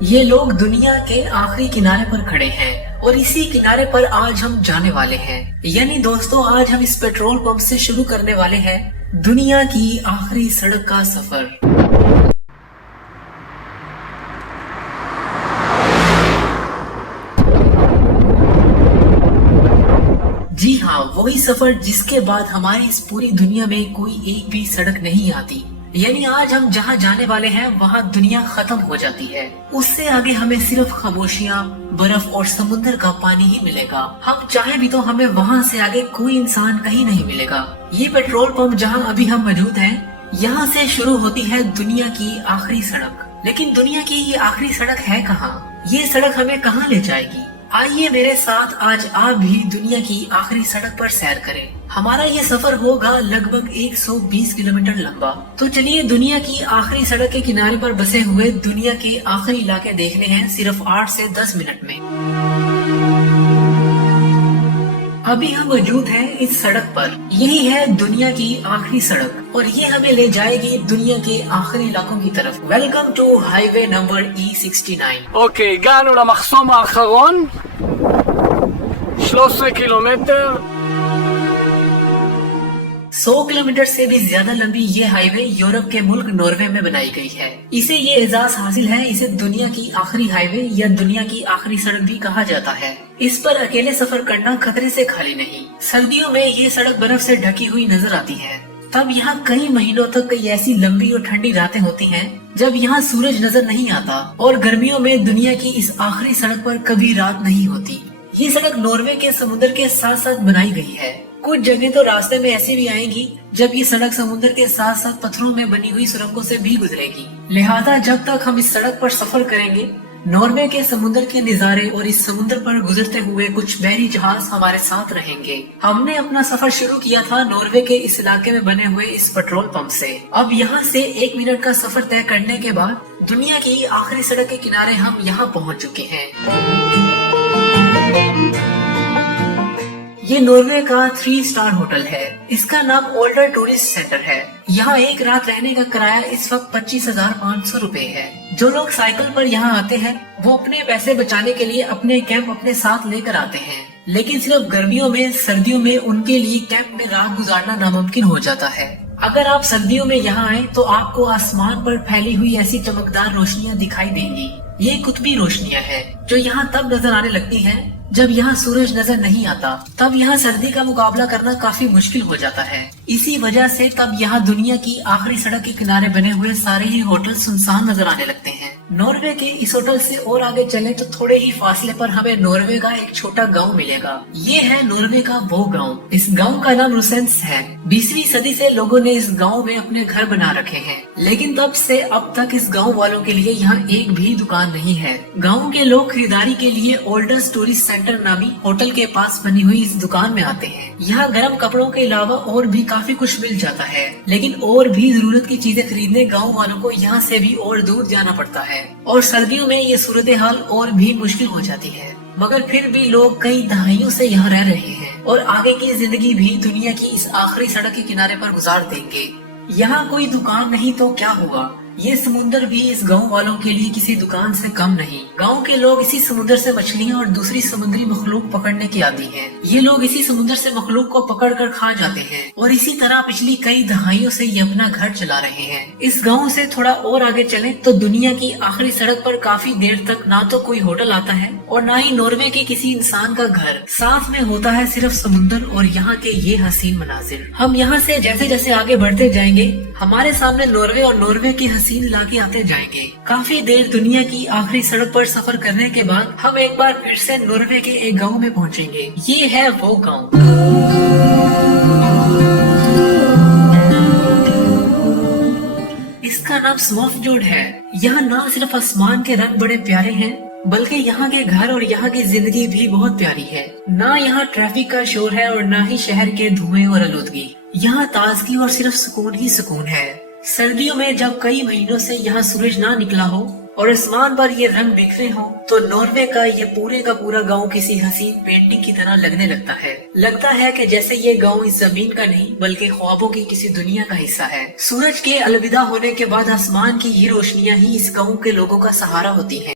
ये लोग दुनिया के आखिरी किनारे पर खड़े हैं और इसी किनारे पर आज हम जाने वाले हैं। यानी दोस्तों, आज हम इस पेट्रोल पंप से शुरू करने वाले हैं दुनिया की आखिरी सड़क का सफर। जी हाँ, वही सफर जिसके बाद हमारी इस पूरी दुनिया में कोई एक भी सड़क नहीं आती। यानी आज हम जहाँ जाने वाले हैं वहाँ दुनिया खत्म हो जाती है। उससे आगे हमें सिर्फ खामोशियाँ, बर्फ और समुद्र का पानी ही मिलेगा। हम चाहे भी तो हमें वहाँ से आगे कोई इंसान कहीं नहीं मिलेगा। ये पेट्रोल पंप जहाँ अभी हम मौजूद हैं, यहाँ से शुरू होती है दुनिया की आखिरी सड़क। लेकिन दुनिया की ये आखिरी सड़क है कहाँ? ये सड़क हमें कहाँ ले जाएगी? आइए मेरे साथ आज आप भी दुनिया की आखिरी सड़क पर सैर करें। हमारा ये सफर होगा लगभग 120 किलोमीटर लंबा। तो चलिए दुनिया की आखिरी सड़क के किनारे पर बसे हुए दुनिया के आखिरी इलाके देखने हैं सिर्फ 8 से 10 मिनट में। अभी हम मौजूद हैं इस सड़क पर। यही है दुनिया की आखिरी सड़क और ये हमें ले जाएगी दुनिया के आखिरी इलाकों की तरफ। Welcome to highway number E69। אוקיי, הגענו למחסום האחרון, 13 קילומטר. 100 kilometre से भी ज्यादा लंबी ये हाईवे यूरोप के मुल्क नॉर्वे में बनाई गई है। इसे ये एजाज हासिल है, इसे दुनिया की आखिरी हाईवे या दुनिया की आखिरी सड़क भी कहा जाता है। इस पर अकेले सफर करना खतरे से खाली नहीं। सर्दियों में ये सड़क बर्फ से ढकी हुई नजर आती है। तब यहाँ कई महीनों तक कई ऐसी लंबी और ठंडी रातें होती हैं जब यहाँ सूरज नजर नहीं आता। और गर्मियों में दुनिया की इस आखिरी सड़क पर कभी रात नहीं होती। ये सड़क नॉर्वे के समुद्र के साथ साथ बनाई गई है। कुछ जगह तो रास्ते में ऐसी भी आएंगी जब ये सड़क समुद्र के साथ साथ पत्थरों में बनी हुई सुरंगों से भी गुजरेगी। लिहाजा जब तक हम इस सड़क पर सफर करेंगे, नॉर्वे के समुद्र के नजारे और इस समुद्र पर गुजरते हुए कुछ बहरी जहाज हमारे साथ रहेंगे। हमने अपना सफर शुरू किया था नॉर्वे के इस इलाके में बने हुए इस पेट्रोल पंप से। अब यहाँ से 1 मिनट का सफर तय करने के बाद दुनिया की आखिरी सड़क के किनारे हम यहाँ पहुँच चुके हैं। ये नॉर्वे का 3 स्टार होटल है। इसका नाम ओल्डर टूरिस्ट सेंटर है। यहाँ एक रात रहने का किराया इस वक्त 25,500 रूपए है। जो लोग साइकिल पर यहाँ आते हैं वो अपने पैसे बचाने के लिए अपने कैंप अपने साथ लेकर आते हैं। लेकिन सिर्फ गर्मियों में, सर्दियों में उनके लिए कैंप में रात गुजारना नामुमकिन हो जाता है। अगर आप सर्दियों में यहाँ आए तो आपको आसमान पर फैली हुई ऐसी चमकदार रोशनियाँ दिखाई देंगी। ये कुतबी रोशनियाँ हैं जो यहाँ तब नजर आने लगती हैं जब यहाँ सूरज नजर नहीं आता। तब यहाँ सर्दी का मुकाबला करना काफी मुश्किल हो जाता है। इसी वजह से तब यहाँ दुनिया की आखिरी सड़क के किनारे बने हुए सारे ही होटल सुनसान नजर आने लगते हैं। नॉर्वे के इस होटल से और आगे चले तो थोड़े ही फासले पर हमें नॉर्वे का एक छोटा गांव मिलेगा। ये है नॉर्वे का वो गांव। इस गांव का नाम रुसेंस है। 20वीं सदी से लोगों ने इस गांव में अपने घर बना रखे हैं। लेकिन तब से अब तक इस गांव वालों के लिए यहाँ एक भी दुकान नहीं है। गांव के लोग खरीदारी के लिए ओल्डर टूरिस्ट सेंटर नामी होटल के पास बनी हुई इस दुकान में आते हैं। यहाँ गर्म कपड़ों के अलावा और भी काफी कुछ मिल जाता है। लेकिन और भी जरूरत की चीजें खरीदने गाँव वालों को यहाँ से भी और दूर जाना पड़ता है। और सर्दियों में ये सूरत हाल और भी मुश्किल हो जाती है। मगर फिर भी लोग कई दहाइयों से यहाँ रह रहे हैं और आगे की जिंदगी भी दुनिया की इस आखिरी सड़क के किनारे पर गुजार देंगे। यहाँ कोई दुकान नहीं तो क्या हुआ, ये समुंदर भी इस गांव वालों के लिए किसी दुकान से कम नहीं। गांव के लोग इसी समुद्र से मछलियाँ और दूसरी समुद्री मखलूक पकड़ने के आदी हैं। ये लोग इसी समुद्र से मखलूक को पकड़ कर खा जाते हैं और इसी तरह पिछली कई दहाइयों से ये अपना घर चला रहे हैं। इस गांव से थोड़ा और आगे चले तो दुनिया की आखिरी सड़क पर काफी देर तक ना तो कोई होटल आता है और ना ही नॉर्वे के किसी इंसान का घर। साथ में होता है सिर्फ समुद्र और यहाँ के ये हसीन मनाजिर। हम यहाँ से जैसे जैसे आगे बढ़ते जाएंगे हमारे सामने नॉर्वे और नॉर्वे के हसीन इलाके आते जाएंगे। काफी देर दुनिया की आखिरी सड़क पर सफर करने के बाद हम एक बार फिर से नॉर्वे के एक गांव में पहुंचेंगे। ये है वो गांव। इसका नाम स्वॉफजोड है। यहाँ न सिर्फ आसमान के रंग बड़े प्यारे हैं बल्कि यहाँ के घर और यहाँ की जिंदगी भी बहुत प्यारी है। ना यहाँ ट्रैफिक का शोर है और ना ही शहर के धुएं और आलूदगी। यहाँ ताजगी और सिर्फ सुकून ही सुकून है। सर्दियों में जब कई महीनों से यहाँ सूरज ना निकला हो और आसमान पर ये रंग बिखरे हो तो नॉर्वे का ये पूरे का पूरा गांव किसी हसीन पेंटिंग की तरह लगने लगता है। लगता है कि जैसे ये गांव इस जमीन का नहीं बल्कि ख्वाबों की किसी दुनिया का हिस्सा है। सूरज के अलविदा होने के बाद आसमान की ये रोशनियां ही इस गांव के लोगों का सहारा होती हैं।